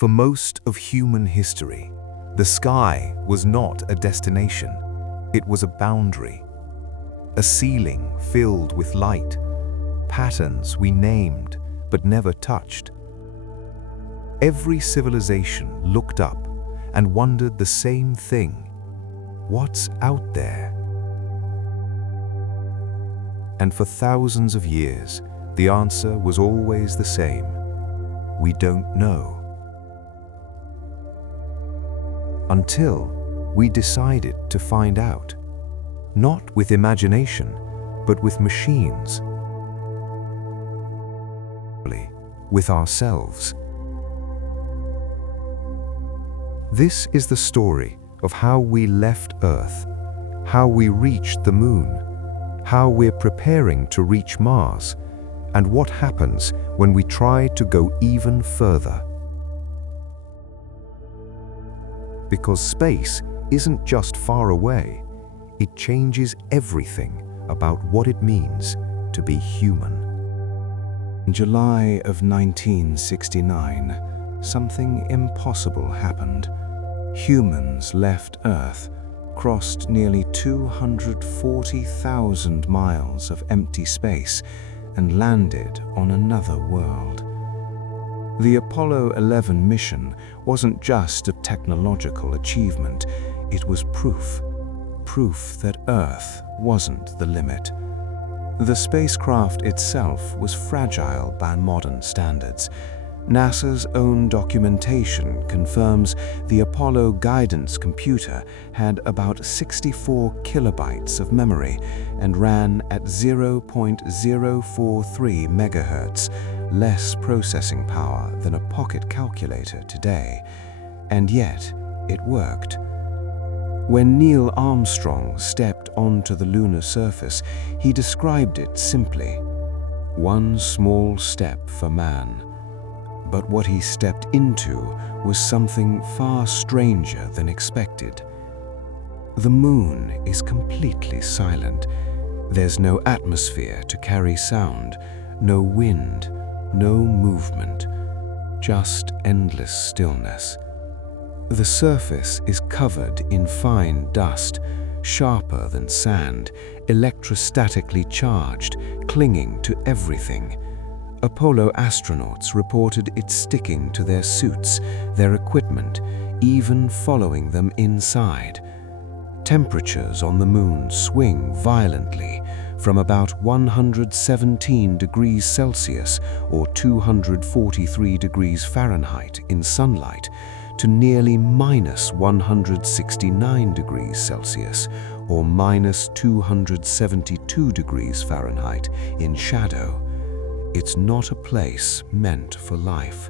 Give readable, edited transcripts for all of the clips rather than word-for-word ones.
For most of human history, the sky was not a destination, it was a boundary. A ceiling filled with light, patterns we named but never touched. Every civilization looked up and wondered the same thing: what's out there? And for thousands of years, the answer was always the same: we don't know. Until we decided to find out, not with imagination, but with machines, with ourselves. This is the story of how we left Earth, how we reached the Moon, how we're preparing to reach Mars, and what happens when we try to go even further. Because space isn't just far away, it changes everything about what it means to be human. In July of 1969, something impossible happened. Humans left Earth, crossed nearly 240,000 miles of empty space, and landed on another world. The Apollo 11 mission wasn't just a technological achievement, it was proof that Earth wasn't the limit. The spacecraft itself was fragile by modern standards. NASA's own documentation confirms the Apollo guidance computer had about 64 kilobytes of memory and ran at 0.043 megahertz, less processing power than a pocket calculator today. And yet, it worked. When Neil Armstrong stepped onto the lunar surface, he described it simply: one small step for man. But what he stepped into was something far stranger than expected. The Moon is completely silent. There's no atmosphere to carry sound, no wind, no movement, just endless stillness. The surface is covered in fine dust, sharper than sand, electrostatically charged, clinging to everything. Apollo astronauts reported it sticking to their suits, their equipment, even following them inside. Temperatures on the Moon swing violently from about 117 degrees Celsius or 243 degrees Fahrenheit in sunlight to nearly minus 169 degrees Celsius or minus 272 degrees Fahrenheit in shadow. It's not a place meant for life.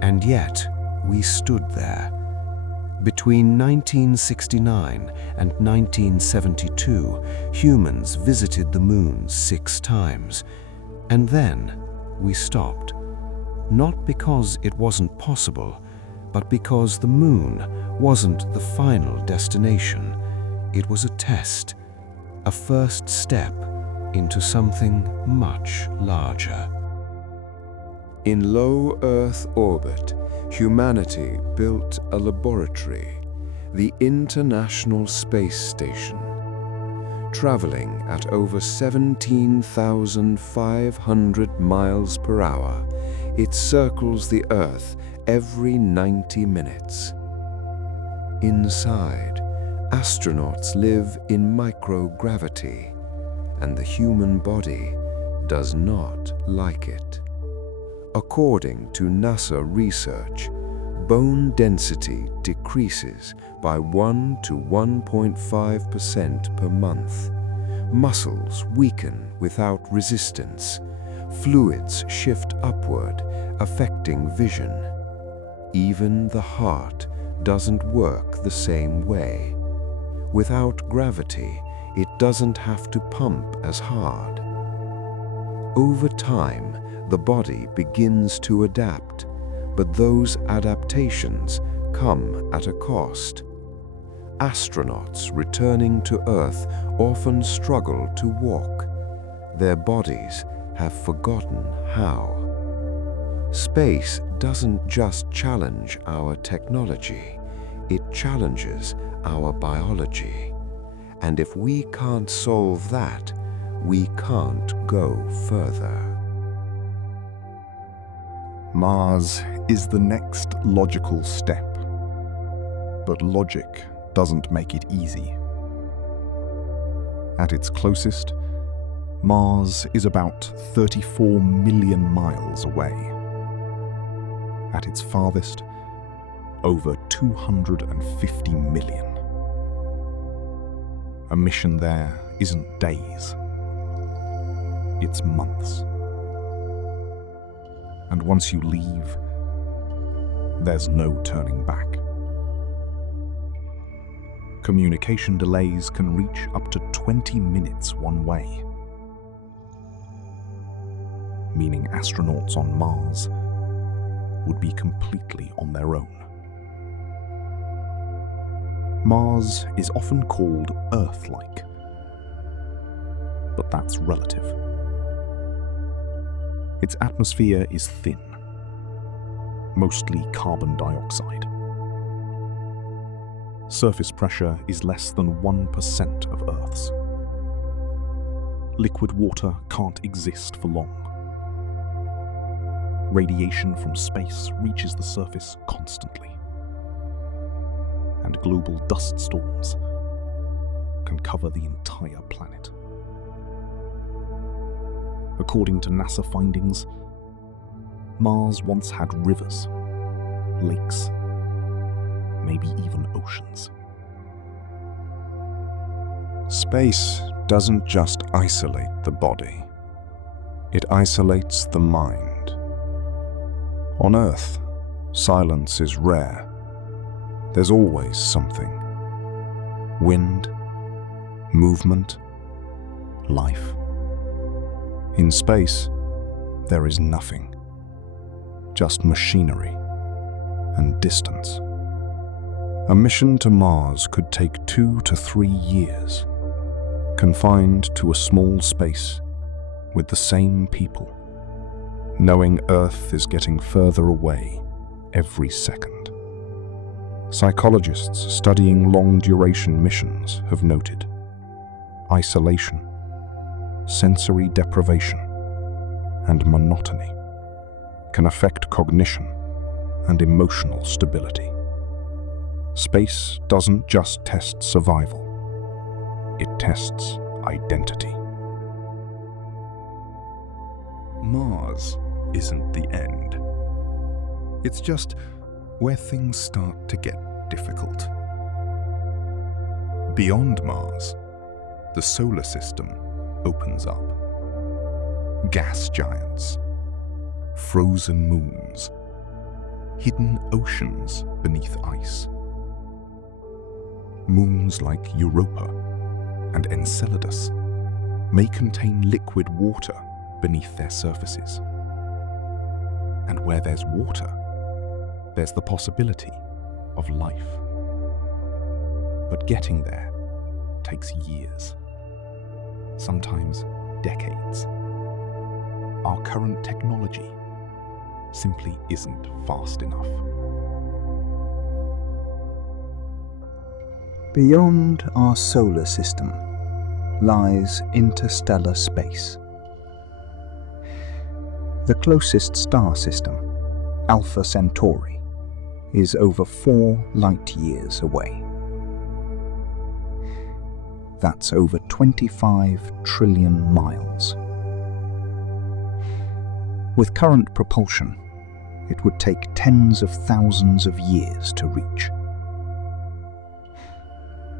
And yet, we stood there. Between 1969 and 1972, humans visited the Moon 6 times. And then, we stopped. Not because it wasn't possible, but because the Moon wasn't the final destination. It was a test, a first step into something much larger. In low Earth orbit, humanity built a laboratory, the International Space Station. Traveling at over 17,500 miles per hour, it circles the Earth every 90 minutes. Inside, astronauts live in microgravity, and the human body does not like it. According to NASA research, bone density decreases by 1 to 1.5% per month. Muscles weaken without resistance. Fluids shift upward, affecting vision. Even the heart doesn't work the same way. Without gravity, it doesn't have to pump as hard. Over time, the body begins to adapt, but those adaptations come at a cost. Astronauts returning to Earth often struggle to walk. Their bodies have forgotten how. Space doesn't just challenge our technology, it challenges our biology. And if we can't solve that, we can't go further. Mars is the next logical step, but logic doesn't make it easy. At its closest, Mars is about 34 million miles away. At its farthest, over 250 million. A mission there isn't days, it's months. And once you leave, there's no turning back. Communication delays can reach up to 20 minutes one way, meaning astronauts on Mars would be completely on their own. Mars is often called Earth-like, but that's relative. Its atmosphere is thin, mostly carbon dioxide. Surface pressure is less than 1% of Earth's. Liquid water can't exist for long. Radiation from space reaches the surface constantly, and global dust storms can cover the entire planet. According to NASA findings, Mars once had rivers, lakes, maybe even oceans. Space doesn't just isolate the body, it isolates the mind. On Earth, silence is rare. There's always something. Wind, movement, life. In space, there is nothing. Just machinery and distance. A mission to Mars could take 2 to 3 years, confined to a small space with the same people, knowing Earth is getting further away every second. Psychologists studying long-duration missions have noted isolation, sensory deprivation, and monotony can affect cognition and emotional stability. Space doesn't just test survival, it tests identity. Mars isn't the end. It's just where things start to get difficult. Beyond Mars, the solar system opens up. Gas giants, frozen moons, hidden oceans beneath ice. Moons like Europa and Enceladus may contain liquid water beneath their surfaces. And where there's water, there's the possibility of life. But getting there takes years, sometimes decades. Our current technology simply isn't fast enough. Beyond our solar system lies interstellar space. The closest star system, Alpha Centauri, is over 4 light-years away. That's over 25 trillion miles. With current propulsion, it would take tens of thousands of years to reach.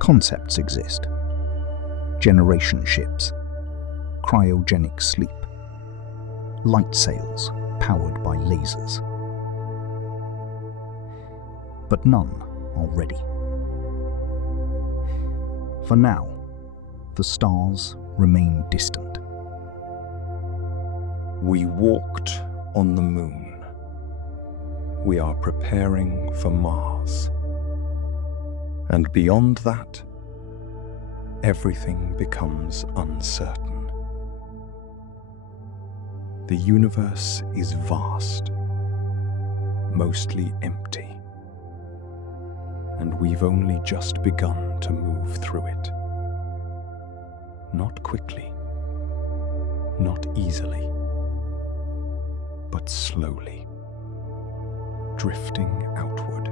Concepts exist: generation ships, cryogenic sleep, light sails powered by lasers. But none are ready. For now, the stars remain distant. We walked on the moon. We are preparing for Mars. And beyond that, everything becomes uncertain. The universe is vast, mostly empty. And we've only just begun to move through it. Not quickly, not easily, but slowly, drifting outward